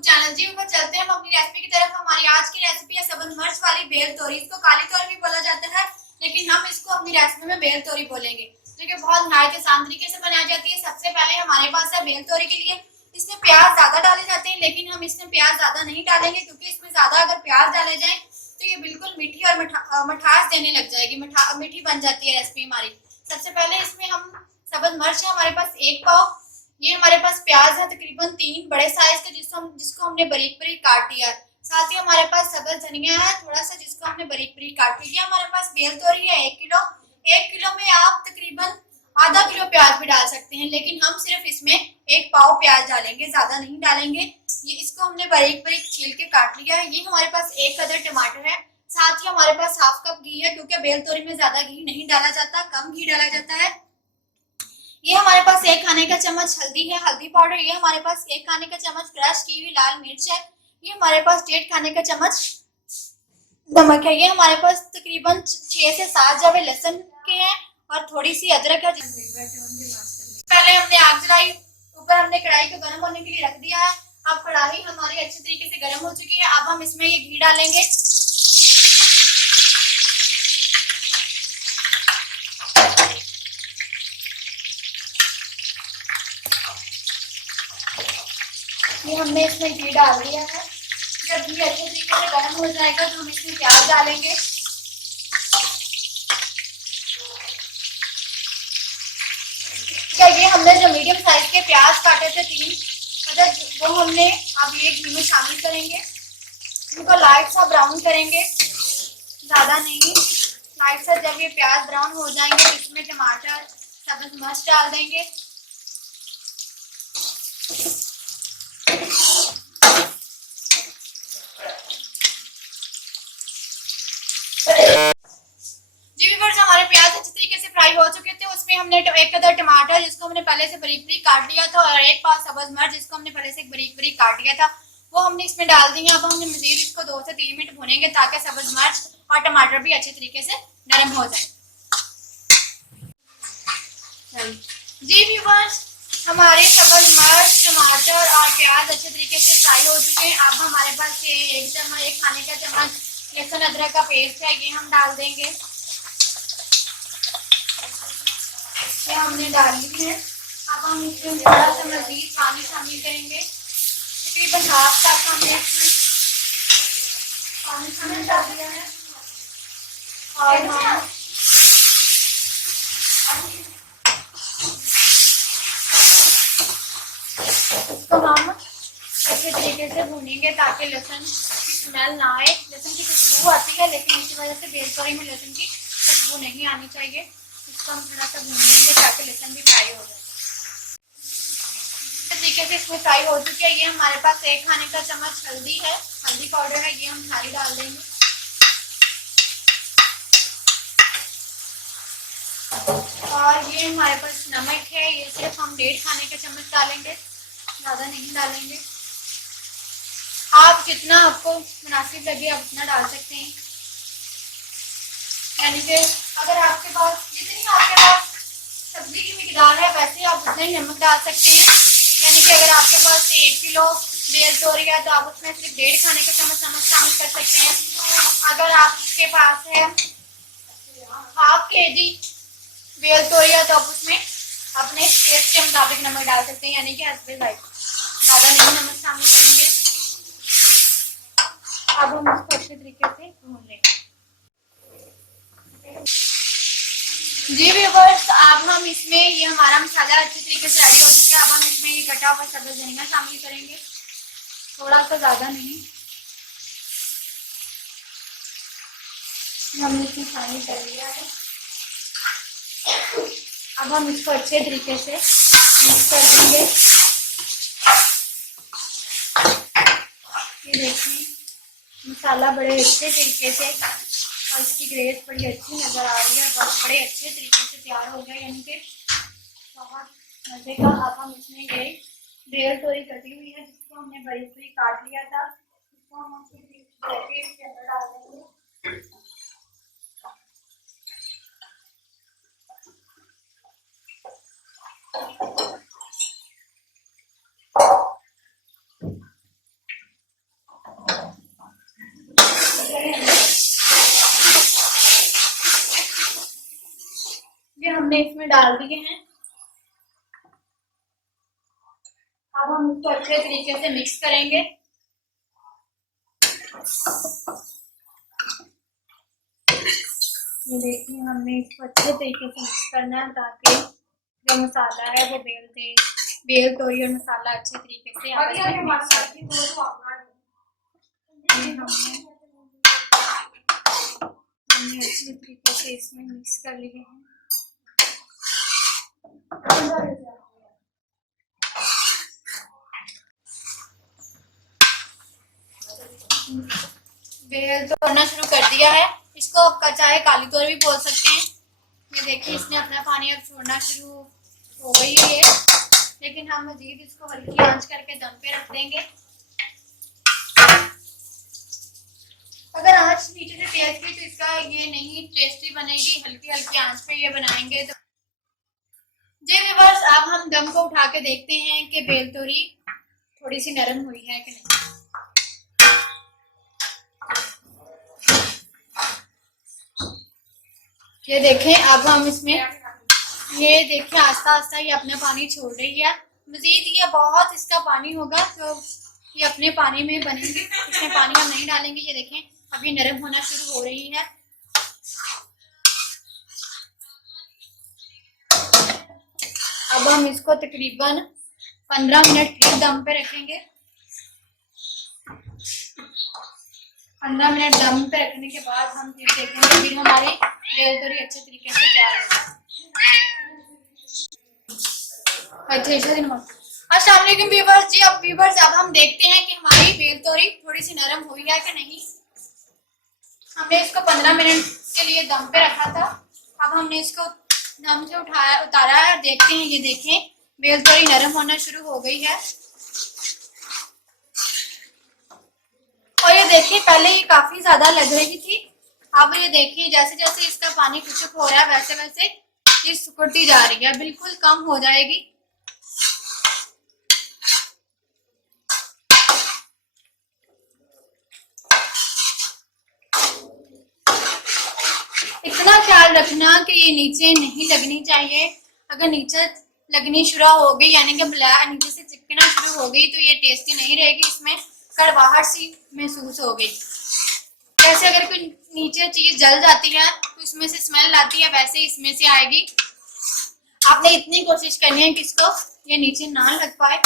YouTube channel. जी ऊपर चलते हैं हम अपनी रेसिपी की तरफ। हमारी आज की रेसिपी है सब्ज मिर्च वाली बेल तोरी। इसको काली तोरी भी बोला जाता है, लेकिन हम इसको अपनी रेसिपी में बेल तोरी बोलेंगे, जो कि बहुत नहायत आसान तरीके से बनाई जाती है। सबसे पहले हमारे पास है बेल तोरी के लिए। इसमें प्याज ज्यादा डाले जाते हैं, लेकिन हम इसमें प्याज ज्यादा नहीं डालेंगे, क्योंकि इसमें ज्यादा अगर प्याज डाले जाए तो ये बिल्कुल मीठी और मिठास देने लग जाएगी, मीठी बन जाती है रेसिपी हमारी। सबसे पहले इसमें हम सब्ज मिर्च है हमारे पास 1 पाव। ये हमारे पास प्याज है तकरीबन 3 बड़े साइज के, जिसको हमने बारीक बारीक काट लिया है। साथ ही हमारे पास सब्ज धनिया है थोड़ा सा, जिसको हमने बारीक बारीक काट लिया। हमारे पास बेल तोरी है 1 किलो। 1 किलो में आप तकरीबन आधा किलो प्याज भी डाल सकते हैं, लेकिन हम सिर्फ इसमें 1 पाव प्याज डालेंगे, ज्यादा नहीं डालेंगे। ये इसको हमने बारीक बारीक छील के काट लिया है। ये हमारे पास 1 कदर टमाटर है। साथ ही हमारे पास हाफ कप घी है, क्योंकि बेल तोरी में ज्यादा घी नहीं डाला जाता, कम घी डाला जाता है। ये हमारे पास 1 खाने का चम्मच हल्दी है, हल्दी पाउडर। ये हमारे पास 1 खाने का चम्मच क्रश की हुई लाल मिर्च है। ये हमारे पास 1.5 खाने का चम्मच नमक है। ये हमारे पास तकरीबन 6 से 7 जवे लहसुन के हैं और थोड़ी सी अदरक है। पहले हमने आग जलाई, ऊपर हमने कढ़ाई को गर्म होने के लिए रख दिया है। अब कढ़ाई हमारी अच्छी तरीके से गर्म हो चुकी है। अब हम इसमें ये घी डालेंगे। ये हमने इसमें घी डाल दिया है। जब घी अच्छे तरीके से गर्म हो जाएगा तो हम इसमें प्याज डालेंगे। ये हमने जो मीडियम साइज के प्याज काटे थे 3 अदर, वो हमने अब ये घी में शामिल करेंगे। इनको लाइट सा ब्राउन करेंगे, ज्यादा नहीं, लाइट सा। जब ये प्याज ब्राउन हो जाएंगे तो इसमें टमाटर सब्ज मिर्च डाल देंगे। जी व्यूअर्स, हमारे प्याज अच्छी तरीके से फ्राई हो चुके थे। उसमें हमने 1 कदर टमाटर, जिसको हमने पहले से बारीक बारीक काट लिया था, और 1 पाव सब्ज मिर्च, जिसको हमने पहले से बारीक बारीक काट लिया था, वो हमने इसमें डाल दिया। अब हमने मजीद इसको 2 से 3 मिनट भूनेंगे, ताकि सब्ज मिर्च और टमाटर भी अच्छे तरीके से नरम हो जाए। जी व्यूअर्स, हमारे सब्ज मिर्च, टमाटर और प्याज अच्छे तरीके से फ्राई हो चुके हैं। अब हमारे पास ये 1 खाने का चम्मच लहसुन अदरक का पेस्ट है, ये हम डाल देंगे। ये हमने डाल ली है। अब हम इसमें थोड़ा सा मजीद पानी शामिल करेंगे, तकरीबन हाफ कप हमने इसमें पानी शामिल कर दिया है। और हम इसको हम अच्छे तरीके से भूनेंगे, ताकि लहसुन की स्मेल ना आए। लहसुन की खुशबू आती है, लेकिन इसी वजह से बेल तोरी में लहसुन की खुशबू नहीं आनी चाहिए। इसको हम थोड़ा सा भून लेंगे, ताकि लहसुन भी फ्राई हो जाए। तरीके से इसमें फ्राई हो चुकी है। ये हमारे पास 1 खाने का चम्मच हल्दी है, हल्दी पाउडर है, ये हम सारी डाल देंगे। और ये हमारे पास नमक है, ये सिर्फ हम 1.5 खाने का चम्मच डालेंगे, ज़्यादा नहीं डालेंगे। आप जितना आपको मुनासिब लगे आप उतना डाल सकते हैं। यानी कि अगर आपके पास जितनी आपके पास सब्जी की मिकदार है, वैसे आप उतना ही नमक डाल सकते हैं। यानी कि अगर आपके पास 1 किलो बेल तोरी है तो आप उसमें सिर्फ 1.5 खाने का चम्मच नमक शामिल कर सकते हैं। अगर आपके पास है हाफ केजी बेल तोरी है तो आप उसमें अपने टेस्ट के मुताबिक नमक डाल सकते हैं, यानी कि हस्बे जायका, ज़्यादा नहीं नमक शामिल करेंगे। अब हम इसको अच्छे तरीके से भून लेंगे। जी व्यूअर्स, अब हम इसमें ये हमारा मसाला अच्छे तरीके से रेडी हो चुका है। अब हम इसमें ये कटा हुआ सब्ज धनिया शामिल करेंगे, थोड़ा सा, ज़्यादा नहीं। हमने इसमें शामिल कर लिया है। अब हम इसको अच्छे तरीके से मिक्स कर देंगे। ये देखिए, मसाला बड़े अच्छे तरीके से और इसकी ग्रेस बड़ी अच्छी नज़र आ रही है, बस बड़े अच्छे तरीके से तैयार हो गया, यानी कि बहुत मज़े का। अब हम इसमें ये बेल तोरी कटी हुई है, जिसको हमने बड़ी बड़ी काट लिया था, इसको हम इसके अंदर डाल देंगे। ये हमने इसमें डाल दिए हैं। अब हम इसको अच्छे तरीके से मिक्स करेंगे। ये देखिए, हमने इसको अच्छे तरीके से मिक्स करना है ताकि जो मसाला है वो बेल तोरी और मसाला अच्छे तरीके से हमने अच्छे तरीके से इसमें मिक्स कर लिए हैं। बेल तोड़ना शुरू कर दिया है। इसको आप चाहे काली तोरी भी बोल सकते हैं। ये देखिए, इसने अपना पानी अब छोड़ना शुरू हो गई है, लेकिन हम मजीद इसको हल्की आंच करके दम पे रख देंगे। अगर आंच नीचे से तेज की तो इसका ये नहीं टेस्टी बनेगी। हल्की हल्की आंच पे ये बनाएंगे तो जी व्यूअर्स, अब हम दम को उठा के देखते हैं कि बेल तोरी थोड़ी सी नरम हुई है कि नहीं। ये देखें, अब हम इसमें ये देखें आस्ता आस्ता ये अपना पानी छोड़ रही है। मजीद ये बहुत इसका पानी होगा तो ये अपने पानी में बनेंगे, इसमें पानी हम नहीं डालेंगे। ये देखें, अब ये नरम होना शुरू हो रही है। अब हम इसको तकरीबन 15 मिनट फिर दम पे रखेंगे। 15 मिनट दम पे रखने के बाद हम फिर देखेंगे, फिर हमारी बेल तोरी अच्छे तरीके से तैयार होगी। अस्सलाम वालेकुम व्यूअर्स जी। अब व्यूअर्स, अब हम देखते हैं कि हमारी बेल तोरी थोड़ी सी नरम हुई है कि नहीं। हमने इसको 15 मिनट के लिए दम पे रखा था। अब हमने इसको दम से उतारा है और देखते हैं। ये देखें, बेल तोरी नरम होना शुरू हो गई है। और ये देखिए, पहले ये काफी ज्यादा लग रही थी। अब ये देखिए, जैसे जैसे इसका पानी खुश्क हो रहा है वैसे वैसे ये सिकुड़ती जा रही है, बिल्कुल कम हो जाएगी। इतना ख्याल रखना कि ये नीचे नहीं लगनी चाहिए। अगर नीचे लगनी शुरू हो गई, यानी कि नीचे से चिपकना शुरू हो गई, तो ये टेस्टी नहीं रहेगी। इसमें कड़वाहट सी महसूस हो गई। जैसे अगर कोई नीचे चीज जल जाती है तो इसमें से स्मेल आती है, वैसे इसमें से आएगी। आपने इतनी कोशिश करनी है कि इसको ये नीचे ना लग पाए।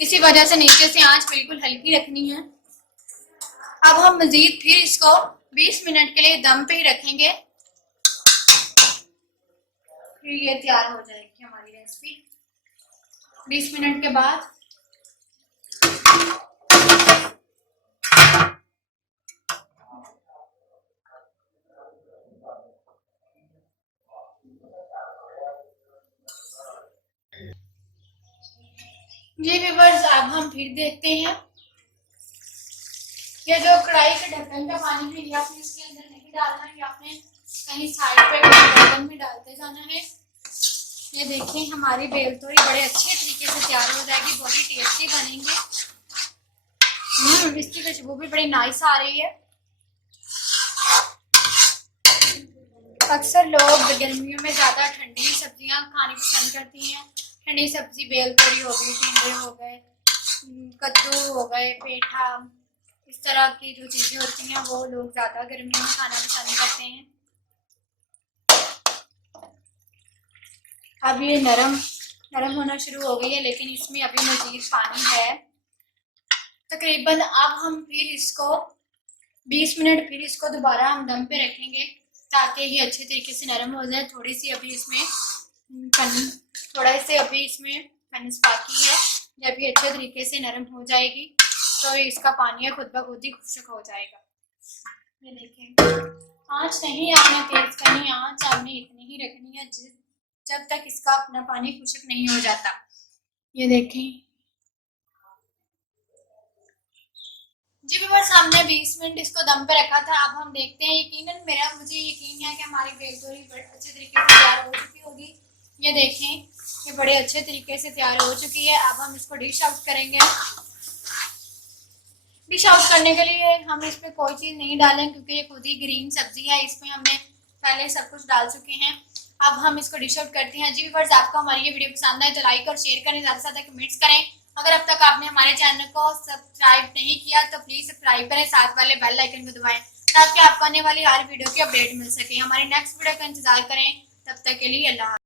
इसी वजह से नीचे से आंच बिल्कुल हल्की रखनी है। अब हम मजीद फिर इसको 20 मिनट के लिए दम पे ही रखेंगे, फिर ये तैयार हो जाएगी हमारी रेसिपी। 20 मिनट के बाद जी व्यूअर्स, अब हम फिर देखते हैं। ये जो कढ़ाई के ढक्कन का पानी है, ये आपने इसके अंदर नहीं डालना है, ये आपने कहीं साइड पे बर्तन में डालते जाना है। ये देखें, हमारी बेल तोरी बड़े अच्छे तरीके से तैयार हो जाएगी, बड़ी टेस्टी बनेंगे। इसकी खुशबू भी बड़ी नाइस आ रही है। अक्सर लोग गर्मियों में ज़्यादा ठंडी सब्जियां खानी पसंद करती हैं। ठंडी सब्जी बेल तोरी हो गई, टिंडे हो गए, कद्दू हो गए, पेठा, इस तरह की जो चीज़ें होती हैं वो लोग ज़्यादा गर्मियों में खाना पसंद करते हैं। अब ये नरम होना शुरू हो गई है, लेकिन इसमें अभी मज़ीद पानी है तकरीबन। अब हम फिर इसको 20 मिनट फिर इसको दोबारा हम दम पे रखेंगे ताकि ये अच्छे तरीके से नरम हो जाए। थोड़ा से अभी इसमें कनिस बाकी है। जब ये अच्छे तरीके से नरम हो जाएगी तो इसका पानी खुद ब खुद ही खुश्क हो जाएगा। ये देखें, आंच नहीं आपने तेज करनी, आंच आपने इतनी ही रखनी है जब तक इसका अपना पानी खुश्क नहीं हो जाता। ये देखें जी व्यूअर्स, हमने 20 मिनट इसको दम पे रखा था। अब हम देखते हैं। मुझे यकीन है कि हमारी बेल तोरी बड़े अच्छे तरीके से तैयार हो चुकी होगी। ये देखें, ये बड़े अच्छे तरीके से तैयार हो चुकी है। अब हम इसको डिश आउट करेंगे। डिश आउट करने के लिए हम इसमें कोई चीज़ नहीं डालें क्योंकि ये खुद ही ग्रीन सब्जी है, इसमें हमने पहले सब कुछ डाल चुके हैं। अब हम इसको डिश आउट करते हैं। जी व्यूअर्स, आपको हमारी ये वीडियो पसंद आए तो लाइक और शेयर करें, ज़्यादा से ज़्यादा कमेंट्स करें। अगर अब तक आपने हमारे चैनल को सब्सक्राइब नहीं किया तो प्लीज़ सब्सक्राइब करें, साथ वाले बेल आइकन को दबाएं ताकि आपको आने वाली हर वीडियो की अपडेट मिल सके। हमारी नेक्स्ट वीडियो का इंतजार करें, तब तक के लिए अल्लाह।